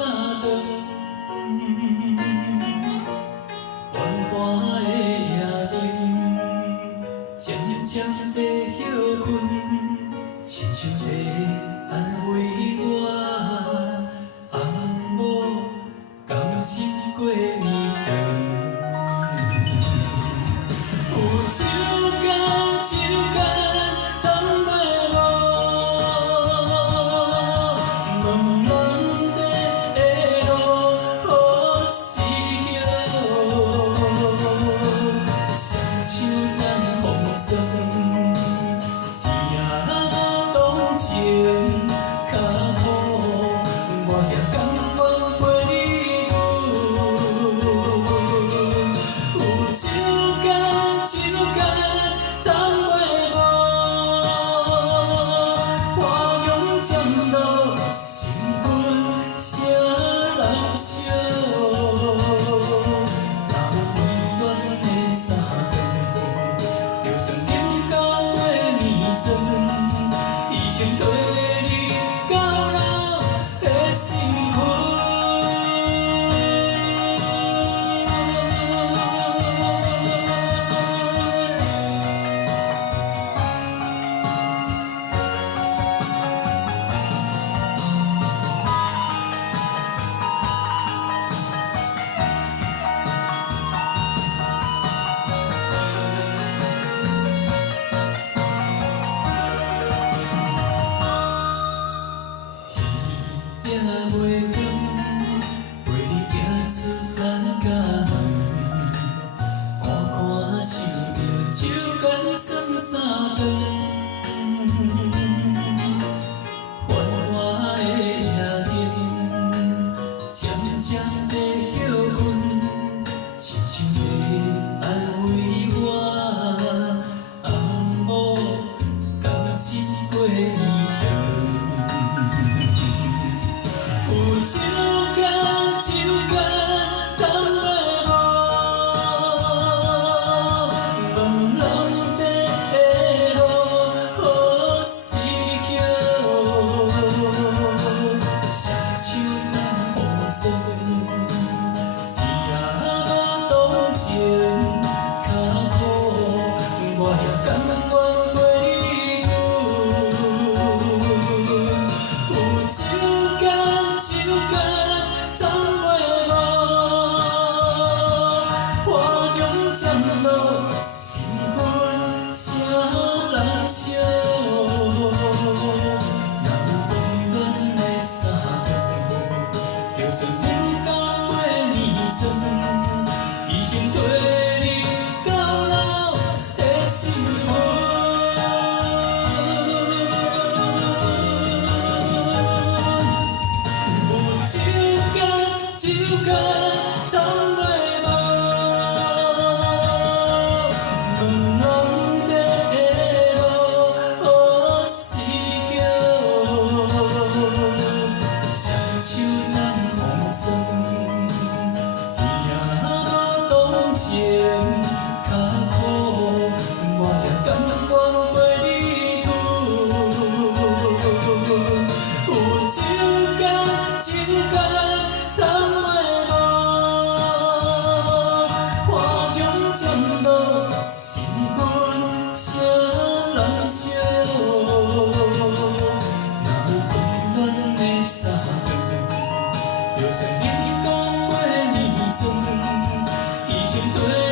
三顿，繁华的夜灯，渐渐地休困，亲像在安慰我，红某甘心过暝长。 有一天，谈袂无，茫茫的路，何时休？双手难风霜，天也无同情，脚步我也甘愿陪你行。有一天。 谈袂无，花容渐落，心魂谁人笑？若有温暖的三顿，就算饮到过暝酸，已经替你到老的心魂。 也袂远，陪你行出咱家门，看看想着手间算三顿。繁华的夜灯，渐渐地休困，亲像在安慰我，红某甘心过暝长。 有一天，谈袂无，茫茫的路，何时休？双手难风霜，天也无同情，脚步我也甘愿陪你行。有一天。 谈袂无，花容渐落，心魂谁人笑？若有温暖的三顿，就算饮到过暝酸，已经替你到老的心魂。 谈袂无，茫茫的路，何时休？双手难风霜，天也无同情，脚步我也甘愿陪你行。有一天，谈袂。 渐落心魂谁人笑？若有温暖的三顿，就算饮到过暝酸，已经替。